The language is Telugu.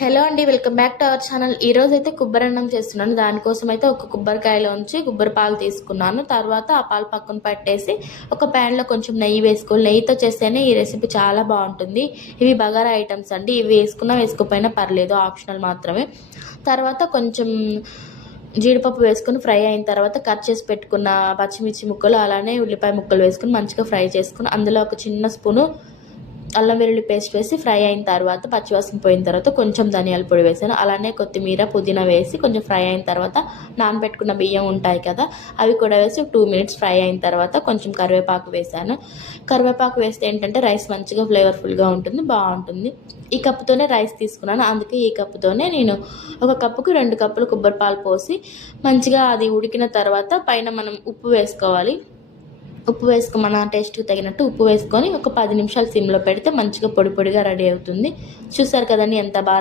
హలో అండి, welcome back to our channel. ఈ రోజు అయితే కొబ్బరన్నం చేస్తున్నాను. దానికోసం అయితే ఒక కొబ్బరికాయలోంచి కొబ్బరి పాలు తీసుకున్నాను. తర్వాత ఆ పాలు పక్కన పెట్టేసి ఒక ప్యాన్లో కొంచెం నెయ్యి వేసుకోవాలి. నెయ్యితో చేస్తేనే ఈ రెసిపీ చాలా బాగుంటుంది. ఇవి బగారా ఐటమ్స్ అండి. ఇవి వేసుకున్నా వేసుకోకపోయినా పర్లేదు, ఆప్షనల్ మాత్రమే. తర్వాత కొంచెం జీడిపప్పు వేసుకుని ఫ్రై అయిన తర్వాత కట్ చేసి పెట్టుకున్న పచ్చిమిర్చి ముక్కలు అలానే ఉల్లిపాయ ముక్కలు వేసుకుని మంచిగా ఫ్రై చేసుకుని అందులో ఒక చిన్న స్పూను అల్లం వెల్లుల్లి పేస్ట్ వేసి ఫ్రై అయిన తర్వాత పచ్చివాసన పోయిన తర్వాత కొంచెం ధనియాల పొడి వేసాను. అలానే కొత్తిమీర పుదీనా వేసి కొంచెం ఫ్రై అయిన తర్వాత నానబెట్టుకున్న బియ్యం ఉంటాయి కదా, అవి కూడా వేసి 2 మినిట్స్ ఫ్రై అయిన తర్వాత కొంచెం కరివేపాకు వేసాను. కరివేపాకు వేస్తే ఏంటంటే రైస్ మంచిగా ఫ్లేవర్ఫుల్గా ఉంటుంది, బాగుంటుంది. ఈ కప్పుతోనే రైస్ తీసుకున్నాను, అందుకే ఈ కప్పుతోనే నేను ఒక కప్పుకు 2 కప్పులు కొబ్బరి పాలు పోసి మంచిగా అది ఉడికిన తర్వాత పైన మనం ఉప్పు వేసుకోవాలి. ఉప్పు వేసుకొని మన టేస్ట్కి తగినట్టు ఉప్పు వేసుకొని ఒక 10 నిమిషాలు సిమ్లో పెడితే మంచిగా పొడి పొడిగా రెడీ అవుతుంది. చూసారు కదండి ఎంత బాగా